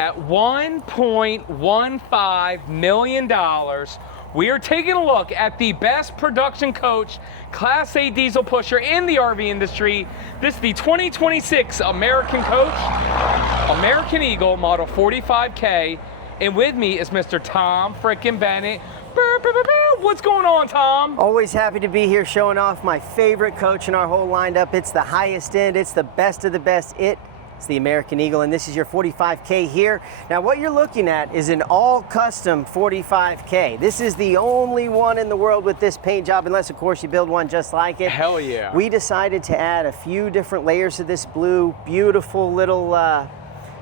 at $1.15 million. We are taking a look at the best production coach, Class A diesel pusher in the RV industry. This is the 2026 American Coach, American Eagle, model 45K. And with me is Mr. Tom frickin' Bennett. What's going on, Tom? Always happy to be here showing off my favorite coach in our whole lineup. It's the highest end, it's the best of the best. It's the American Eagle, and this is your 45K here. Now what you're looking at is an all custom 45K. This is the only one in the world with this paint job, unless of course you build one just like it. Hell yeah. We decided to add a few different layers of this blue, beautiful little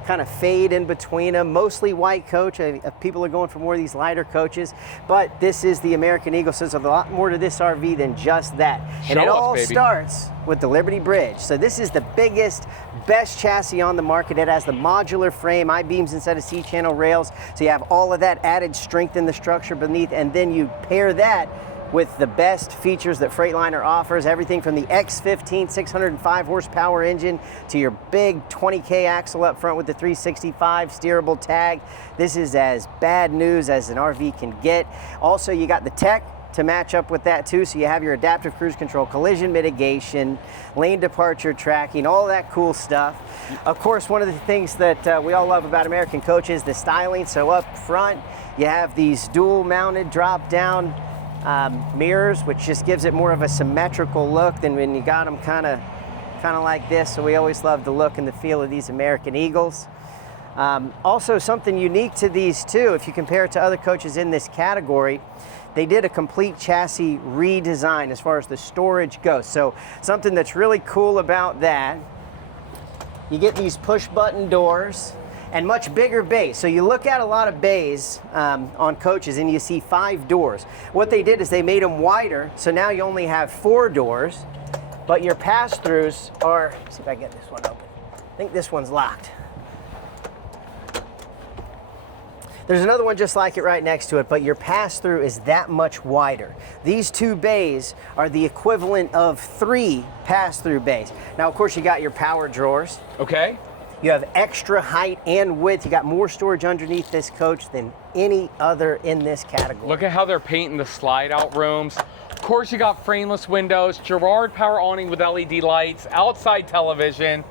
kind of fade in between them, mostly white coach. People are going for more of these lighter coaches, but this is the American Eagle, so there's a lot more to this RV than just that. And it all starts with the Liberty Bridge. So this is the biggest, best chassis on the market. It has the modular frame, I-beams instead of C-channel rails, so you have all of that added strength in the structure beneath, and then you pair that with the best features that Freightliner offers, everything from the X15 605 horsepower engine to your big 20K axle up front with the 365 steerable tag. This is as bad news as an RV can get. Also, you got the tech to match up with that too, so you have your adaptive cruise control, collision mitigation, lane departure tracking, all that cool stuff. Of course, one of the things that we all love about American Coach is the styling. So up front, you have these dual mounted drop down mirrors, which just gives it more of a symmetrical look than when you got them kind of like this. So we always love the look and the feel of these American Eagles. Also, something unique to these too, if you compare it to other coaches in this category, they did a complete chassis redesign as far as the storage goes. So something that's really cool about that, you get these push button doors and much bigger bays. So you look at a lot of bays on coaches and you see 5 doors. What they did is they made them wider, so now you only have 4 doors, but your pass-throughs are, let's see if I can get this one open. I think this one's locked. There's another one just like it right next to it, but your pass-through is that much wider. These 2 bays are the equivalent of 3 pass-through bays. Now, of course, you got your power drawers. Okay. You have extra height and width. You got more storage underneath this coach than any other in this category. Look at how they're painting the slide out rooms. Of course, you got frameless windows, Girard power awning with LED lights, outside television.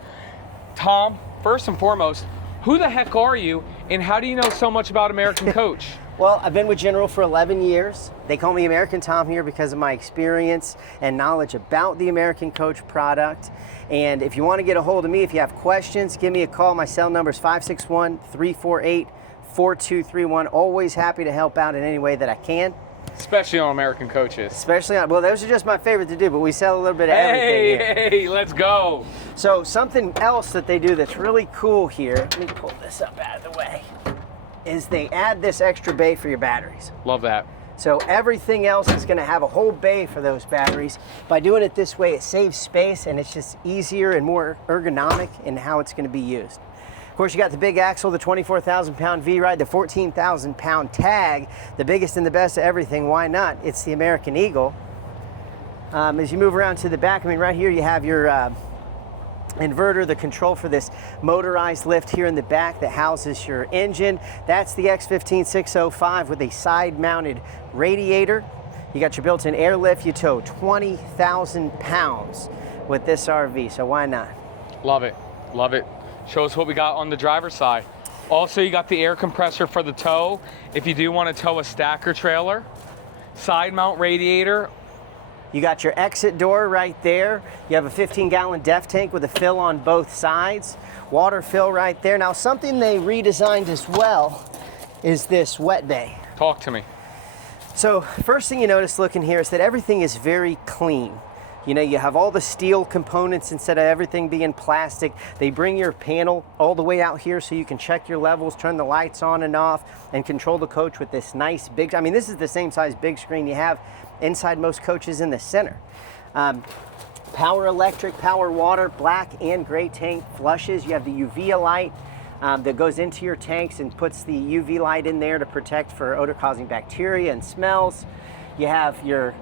Tom, first and foremost, who the heck are you and how do you know so much about American Coach? Well, I've been with General for 11 years. They call me American Tom here because of my experience and knowledge about the American Coach product. And if you want to get a hold of me, if you have questions, give me a call. My cell number is 561-348-4231. Always happy to help out in any way that I can. Especially on American Coaches. Especially on, well, those are just my favorite to do, but we sell a little bit of everything here. Hey, let's go. So something else that they do that's really cool here, let me pull this up out of the way, is they add this extra bay for your batteries. Love that. So everything else is going to have a whole bay for those batteries. By doing it this way, it saves space and it's just easier and more ergonomic in how it's going to be used. Of course, you got the big axle, the 24,000-pound V-Ride, the 14,000-pound tag, the biggest and the best of everything. Why not? It's the American Eagle. As you move around to the back, I mean, right here you have your inverter, the control for this motorized lift here in the back that houses your engine. That's the X15 605 with a side-mounted radiator. You got your built-in airlift. You tow 20,000 pounds with this RV, so why not? Love it, love it. Show us what we got on the driver's side. Also, you got the air compressor for the tow if you do want to tow a stacker trailer. Side mount radiator. You got your exit door right there. You have a 15-gallon def tank with a fill on both sides. Water fill right there. Now, something they redesigned as well is this wet bay. Talk to me. So, first thing you notice looking here is that everything is very clean. You know, you have all the steel components instead of everything being plastic. They bring your panel all the way out here so you can check your levels, turn the lights on and off, and control the coach with this nice big, I mean, this is the same size big screen you have inside most coaches in the center. Power electric, power water, black and gray tank flushes. You have the UV light that goes into your tanks and puts the UV light in there to protect for odor-causing bacteria and smells. You have your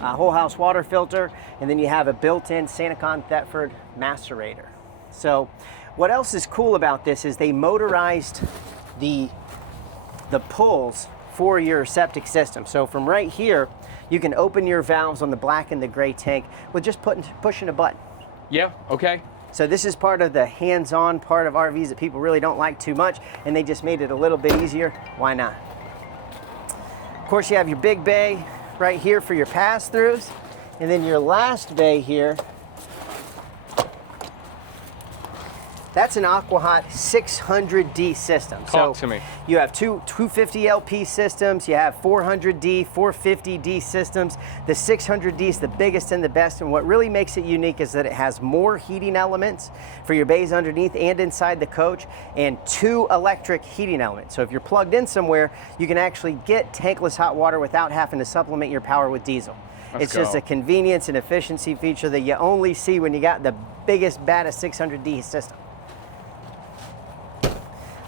whole house water filter, and then you have a built-in Sanacon Thetford macerator. So What else is cool about this is they motorized the pulls for your septic system. So from right here, you can open your valves on the black and the gray tank with just pushing a button. Yeah, okay. So this is part of the hands-on part of RVs that people really don't like too much, and they just made it a little bit easier. Why not? Of course, you have your big bay right here for your pass-throughs, and then your last bay here, that's an AquaHot 600D system. Talk to me. You have two 250 LP systems, you have 400D, 450D systems. The 600D is the biggest and the best, and what really makes it unique is that it has more heating elements for your bays underneath and inside the coach, and 2 electric heating elements. So if you're plugged in somewhere, you can actually get tankless hot water without having to supplement your power with diesel. It's just a convenience and efficiency feature that you only see when you got the biggest, baddest 600D system.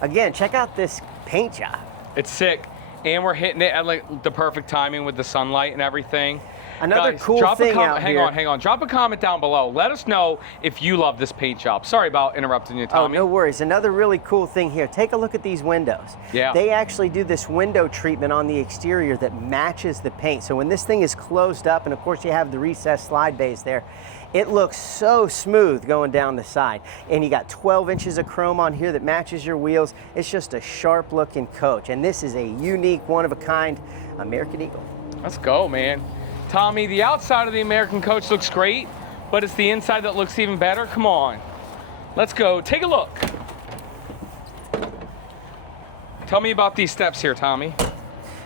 Again, check out this paint job. It's sick. And we're hitting it at like the perfect timing with the sunlight and everything. Another Guys, cool drop thing a comment, out hang here. on, hang on. Drop a comment down below. Let us know if you love this paint job. Sorry about interrupting you, Tommy. Oh, no worries. Another really cool thing here. Take a look at these windows. Yeah. They actually do this window treatment on the exterior that matches the paint. So when this thing is closed up, and of course you have the recessed slide bays there, it looks so smooth going down the side. And you got 12 inches of chrome on here that matches your wheels. It's just a sharp looking coach. And this is a unique, one of a kind American Eagle. Let's go, man. Tommy, the outside of the American coach looks great, but it's the inside that looks even better. Come on. Let's go. Take a look. Tell me about these steps here, Tommy.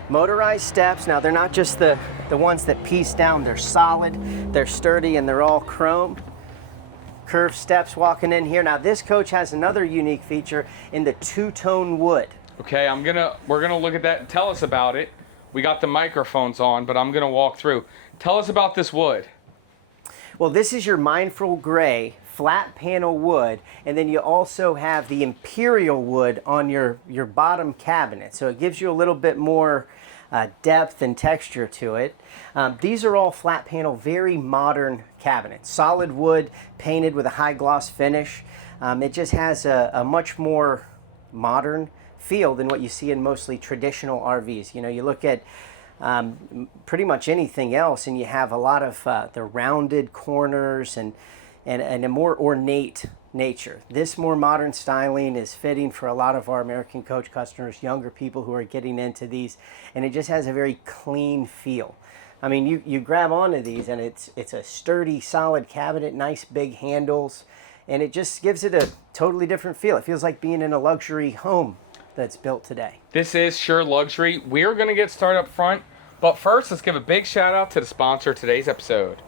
Motorized steps. Now they're not just the ones that piece down. They're solid, they're sturdy, and they're all chrome. Curved steps walking in here. Now this coach has another unique feature in the two-tone wood. Okay, we're gonna look at that and tell us about it. We got the microphones on, but I'm gonna walk through. Tell us about this wood. Well, this is your Mindful Gray flat panel wood, and then you also have the Imperial wood on your bottom cabinet. So it gives you a little bit more depth and texture to it. These are all flat panel, very modern cabinets. Solid wood, painted with a high gloss finish. It just has a much more modern feel than what you see in mostly traditional RVs. You know, you look at pretty much anything else, and you have a lot of the rounded corners and a more ornate nature. This more modern styling is fitting for a lot of our American coach customers, younger people who are getting into these, and it just has a very clean feel. I mean, you grab onto these, and it's a sturdy, solid cabinet, nice big handles, and it just gives it a totally different feel. It feels like being in a luxury home that's built today. This is sure luxury. We're gonna get started up front, but first let's give a big shout out to the sponsor of today's episode.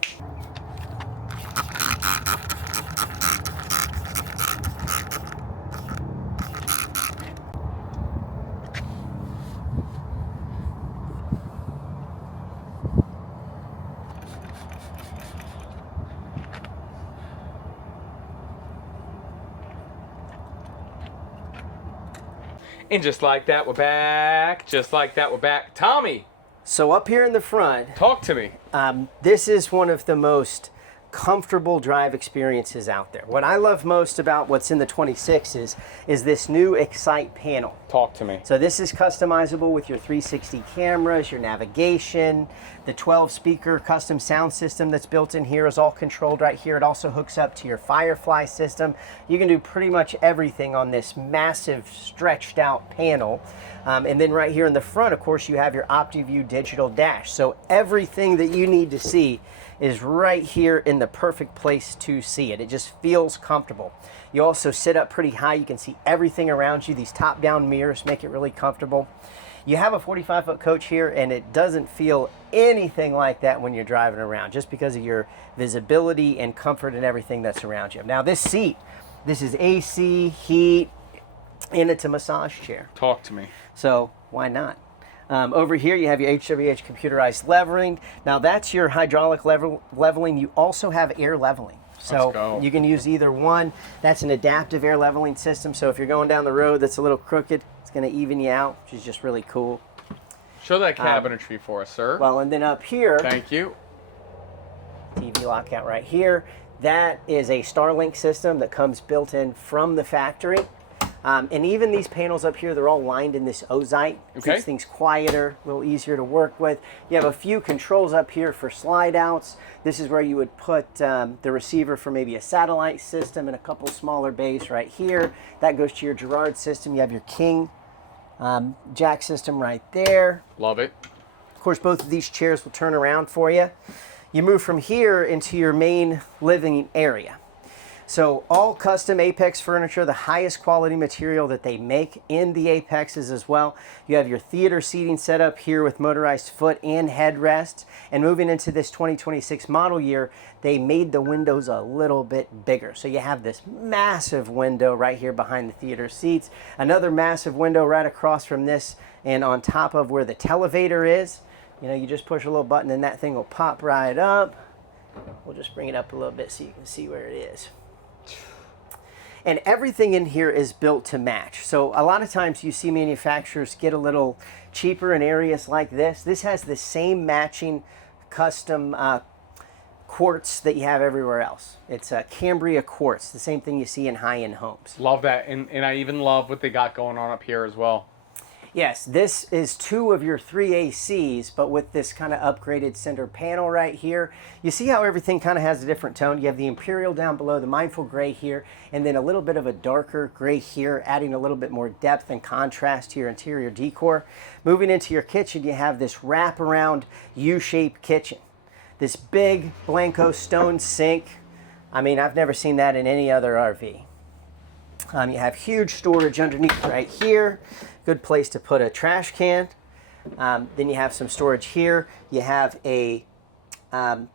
And just like that, we're back. Just like that, we're back. Tommy, So up here in the front, talk to me. this is one of the most comfortable drive experiences out there. What I love most about what's in the 26 is this new Excite panel. Talk to me. So this is customizable with your 360 cameras, your navigation, the 12 speaker custom sound system that's built in here is all controlled right here. It also hooks up to your Firefly system. You can do pretty much everything on this massive stretched out panel. And then right here in the front, of course, you have your OptiView digital dash. So everything that you need to see is right here in the perfect place to see it. It just feels comfortable. You also sit up pretty high. You can see everything around you. These top-down mirrors make it really comfortable. You have a 45-foot coach here, and it doesn't feel anything like that when you're driving around, just because of your visibility and comfort and everything that's around you. Now, this seat, this is AC, heat, and it's a massage chair. Talk to me. So why not? Over here you have your HWH computerized leveling. Now that's your hydraulic leveling. You also have air leveling. So you can use either one. That's an adaptive air leveling system. So if you're going down the road that's a little crooked, it's going to even you out, which is just really cool. Show that cabinetry for us, sir. Well, and then up here, Thank you. TV lockout right here. That is a Starlink system that comes built in from the factory. And even these panels up here, they're all lined in this ozite. Okay. Keeps things quieter, a little easier to work with. You have a few controls up here for slide outs. This is where you would put the receiver for maybe a satellite system and a couple smaller bays right here. That goes to your Girard system. You have your King jack system right there. Love it. Of course, both of these chairs will turn around for you. You move from here into your main living area. So all custom Apex furniture, the highest quality material that they make in the Apexes as well. You have your theater seating set up here with motorized foot and headrests. And moving into this 2026 model year, they made the windows a little bit bigger. So you have this massive window right here behind the theater seats. Another massive window right across from this and on top of where the televator is. You know, you just push a little button and that thing will pop right up. We'll just bring it up a little bit so you can see where it is. And everything in here is built to match. So a lot of times you see manufacturers get a little cheaper in areas like this. This has the same matching custom quartz that you have everywhere else. It's a Cambria quartz, the same thing you see in high-end homes. Love that. And I even love what they got going on up here as well. Yes, this is 2 of your 3 ACs, but with this kind of upgraded center panel right here. You see how everything kind of has a different tone? You have the Imperial down below, the Mindful Gray here, and then a little bit of a darker gray here, adding a little bit more depth and contrast to your interior decor. Moving into your kitchen, you have this wraparound U-shaped kitchen. This big Blanco stone sink. I mean, I've never seen that in any other RV. You have huge storage underneath right here. Good place to put a trash can. Then you have some storage here. You have a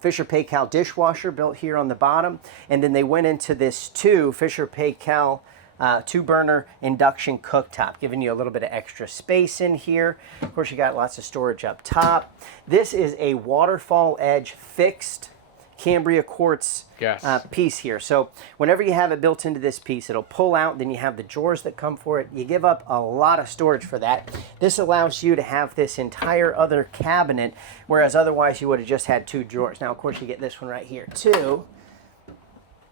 Fisher Paykel dishwasher built here on the bottom. And then they went into this Fisher Paykel 2-burner induction cooktop, giving you a little bit of extra space in here. Of course, you got lots of storage up top. This is a waterfall edge fixed Cambria quartz piece here. So whenever you have it built into this piece, it'll pull out, then you have the drawers that come for it. You give up a lot of storage for that. This allows you to have this entire other cabinet, whereas otherwise you would have just had 2 drawers. Now, of course, you get this one right here too.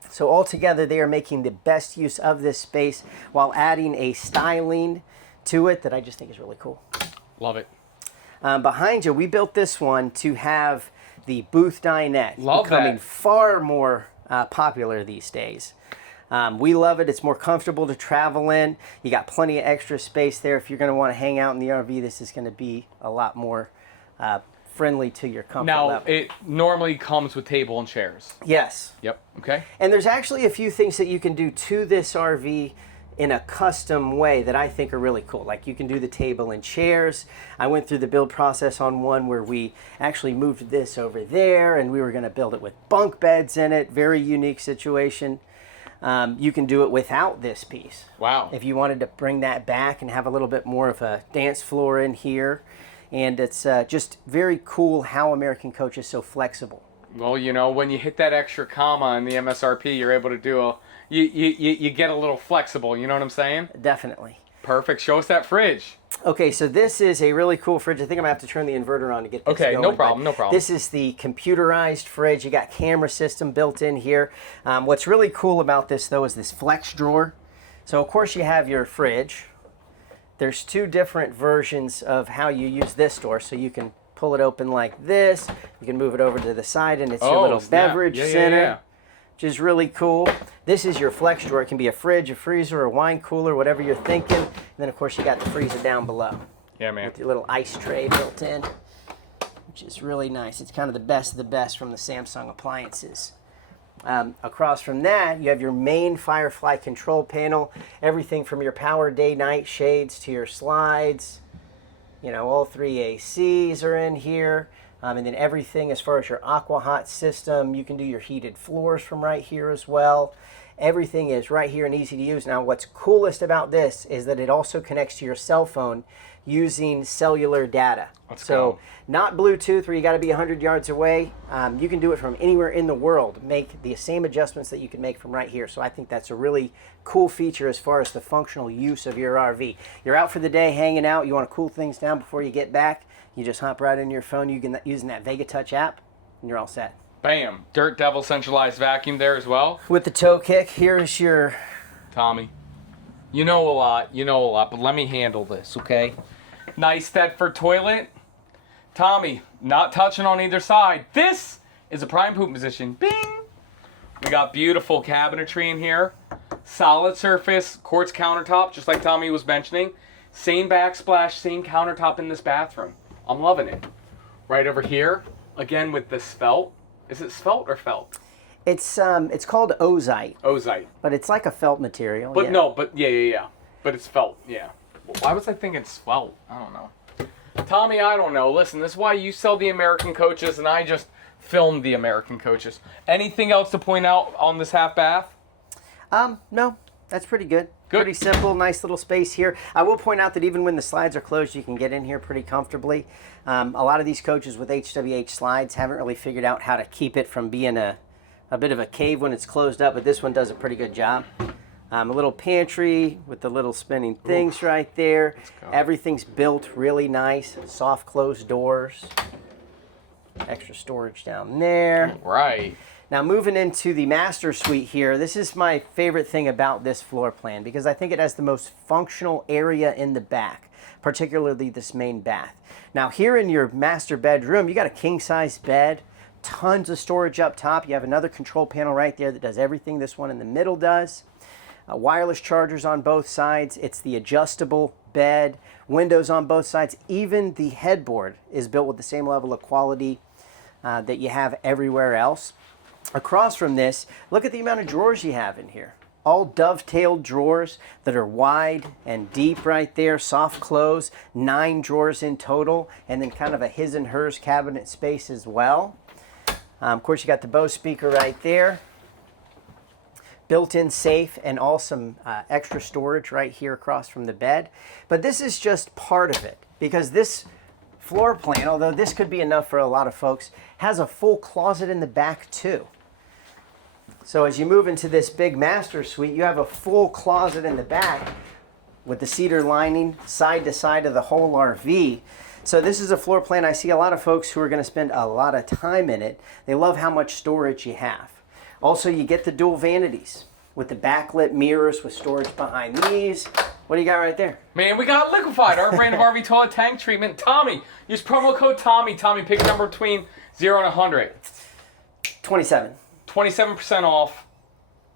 So altogether, they are making the best use of this space while adding a styling to it that I just think is really cool. Love it. Behind you, we built this one to have the booth dinette. Love becoming that. far more popular these days. We love it. It's more comfortable to travel in. You got plenty of extra space there. If you're going to want to hang out in the RV, this is going to be a lot more friendly to your comfort now, level. it normally comes with table and chairs. Yes. Yep. Okay. And there's actually a few things that you can do to this RV in a custom way that I think are really cool. Like you can do the table and chairs. I went through the build process on one where we actually moved this over there and we were going to build it with bunk beds in it. Very unique situation. You can do it without this piece. Wow. If you wanted to bring that back and have a little bit more of a dance floor in here. And it's just very cool how American Coach is so flexible. Well, you know, when you hit that extra comma in the MSRP, you're able to do you get a little flexible, you know what I'm saying? Definitely. Perfect. Show us that fridge. Okay, so this is a really cool fridge. I think I'm going to have to turn the inverter on to get this going. Okay, no problem, no problem. This is the computerized fridge. You got camera system built in here. What's really cool about this, though, is this flex drawer. So, of course, you have your fridge. There's 2 different versions of how you use this door. So you can pull it open like this. You can move it over to the side, and it's your little beverage center. Which is really cool. This is your flex drawer. It can be a fridge, a freezer, a wine cooler, whatever you're thinking. And then, of course, you got the freezer down below. Yeah, man. With your little ice tray built in, which is really nice. It's kind of the best of the best from the Samsung appliances. Across from that, you have your main Firefly control panel. Everything from your power day-night shades to your slides. You know, all 3 ACs are in here. And then everything as far as your AquaHot system, you can do your heated floors from right here as well. Everything is right here and easy to use. Now, what's coolest about this is that it also connects to your cell phone using cellular data. So not Bluetooth where you got to be 100 yards away. You can do it from anywhere in the world. Make the same adjustments that you can make from right here. So I think that's a really cool feature as far as the functional use of your RV. You're out for the day, hanging out. You want to cool things down before you get back. You just hop right in your phone using that Vega Touch app, and you're all set. Bam. Dirt Devil centralized vacuum there as well. With the toe kick, here's your... Tommy, you know a lot, but let me handle this, okay? Nice Thetford toilet. Tommy, not touching on either side. This is a prime poop position. Bing! We got beautiful cabinetry in here. Solid surface, quartz countertop, just like Tommy was mentioning. Same backsplash, same countertop in this bathroom. I'm loving it. Right over here, again with this felt. Is it svelte or felt? It's called ozite. Ozite. But it's like a felt material. But yeah. no, but yeah. But it's felt, yeah. Why was I thinking svelte? I don't know. Tommy, I don't know. Listen, this is why you sell the American coaches and I just filmed the American coaches. Anything else to point out on this half bath? No, that's pretty good. Good. Pretty simple, nice little space here. I will point out that even when the slides are closed, you can get in here pretty comfortably. A lot of these coaches with HWH slides haven't really figured out how to keep it from being a bit of a cave when it's closed up, but this one does a pretty good job. A little pantry with the little spinning things right there. Everything's built really nice. Soft closed doors. Extra storage down there. Right. Now moving into the master suite here, this is my favorite thing about this floor plan because I think it has the most functional area in the back, particularly this main bath. Now here in your master bedroom, you got a king size bed, tons of storage up top. You have another control panel right there that does everything this one in the middle does. Wireless chargers on both sides. It's the adjustable bed, windows on both sides. Even the headboard is built with the same level of quality that you have everywhere else. Across from this, look at the amount of drawers you have in here. All dovetailed drawers that are wide and deep right there, soft close, 9 drawers in total, and then kind of a his and hers cabinet space as well. Of course, you got the Bose speaker right there. Built-in safe and some extra storage right here across from the bed. But this is just part of it because this floor plan, although this could be enough for a lot of folks, has a full closet in the back too. So as you move into this big master suite, you have a full closet in the back with the cedar lining side to side of the whole RV. So this is a floor plan. I see a lot of folks who are going to spend a lot of time in it. They love how much storage you have. Also, you get the dual vanities with the backlit mirrors with storage behind these. What do you got right there? Man, we got Liquified, our brand of RV toilet tank treatment. Tommy, use promo code Tommy. Tommy, pick a number between 0 and 100. 27. 27% off.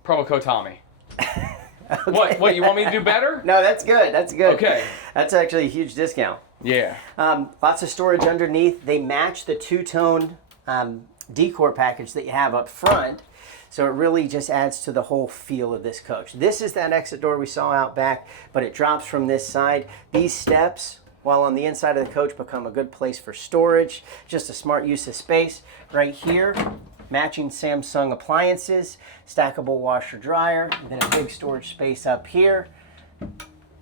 Promo code Tommy. Okay. What? You want me to do better? No, that's good. That's good. Okay. That's actually a huge discount. Yeah. Lots of storage underneath. They match the two-tone decor package that you have up front. So it really just adds to the whole feel of this coach. This is that exit door we saw out back, but it drops from this side. These steps, while on the inside of the coach, become a good place for storage. Just a smart use of space. Right here, matching Samsung appliances, stackable washer dryer, and then a big storage space up here.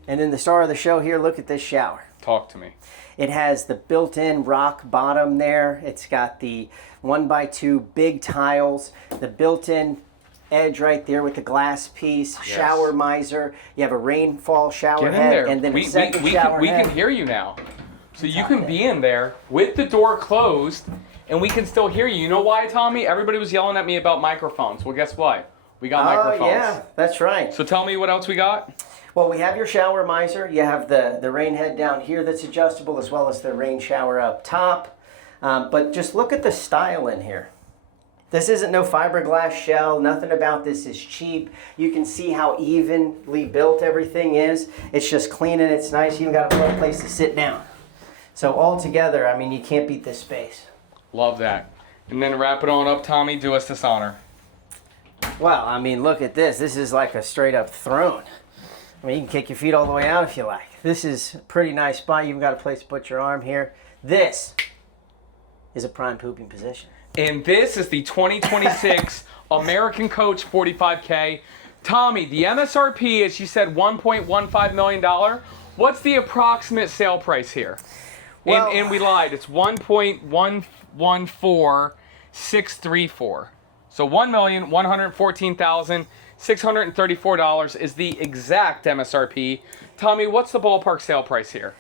And then the star of the show here, look at this shower. Talk to me. It has the built-in rock bottom there. It's got the 1x2 big tiles, the built-in edge right there with the glass piece, yes. Shower miser. You have a rainfall shower head, and then a second shower head. We can hear you now. So you can be in there with the door closed, and we can still hear you. You know why, Tommy? Everybody was yelling at me about microphones. Well, guess what? We got microphones. Oh, yeah, that's right. So tell me what else we got. Well, we have your shower miser. You have the rain head down here that's adjustable, as well as the rain shower up top. But just look at the style in here. This isn't no fiberglass shell. Nothing about this is cheap. You can see how evenly built everything is. It's just clean and it's nice. You even got a place to sit down. So all together, I mean, you can't beat this space. Love that. And then wrap it on up, Tommy. Do us this honor. Well, I mean, look at this. This is like a straight up throne. I mean, you can kick your feet all the way out if you like. This is a pretty nice spot. You even got a place to put your arm here. This is a prime pooping position. And this is the 2026 American Coach 45K. Tommy, the MSRP, as you said, $1.15 million. What's the approximate sale price here? Well, and we lied. It's $1.114634. So $1,114,634 is the exact MSRP. Tommy, what's the ballpark sale price here?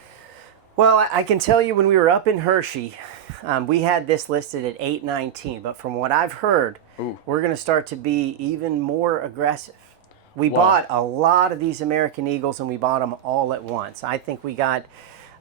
Well, I can tell you when we were up in Hershey, We had this listed at $819, but from what I've heard, we're going to start to be even more aggressive. We bought a lot of these American Eagles, and we bought them all at once. I think we got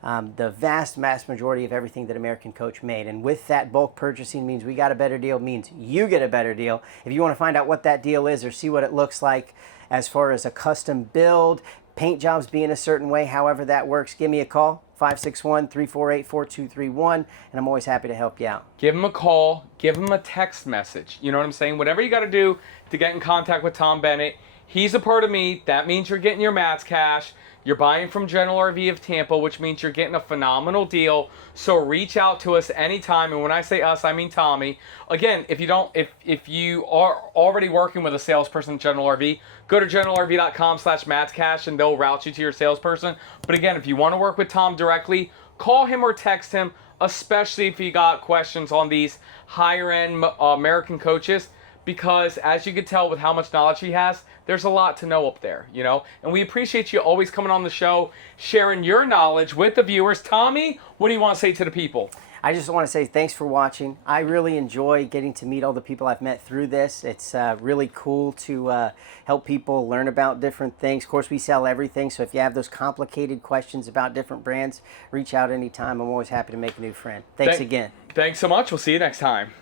the vast majority of everything that American Coach made. And with that bulk purchasing means we got a better deal, means you get a better deal. If you want to find out what that deal is or see what it looks like as far as a custom build, paint jobs being a certain way, however that works, give me a call, 561-348-4231, and I'm always happy to help you out. Give him a call, give him a text message. You know what I'm saying? Whatever you got to do to get in contact with Tom Bennett. He's a part of me. That means you're getting your Matt's cash. You're buying from General RV of Tampa, which means you're getting a phenomenal deal. So reach out to us anytime. And when I say us, I mean Tommy. Again, if you are already working with a salesperson at General RV, go to generalrv.com/mattscash and they'll route you to your salesperson. But again, if you want to work with Tom directly, call him or text him, especially if you got questions on these higher end American coaches. Because as you can tell with how much knowledge he has, there's a lot to know up there, you know? And we appreciate you always coming on the show, sharing your knowledge with the viewers. Tommy, what do you want to say to the people? I just want to say thanks for watching. I really enjoy getting to meet all the people I've met through this. It's really cool to help people learn about different things. Of course, we sell everything, so if you have those complicated questions about different brands, reach out anytime. I'm always happy to make a new friend. Thanks again. Thanks so much. We'll see you next time.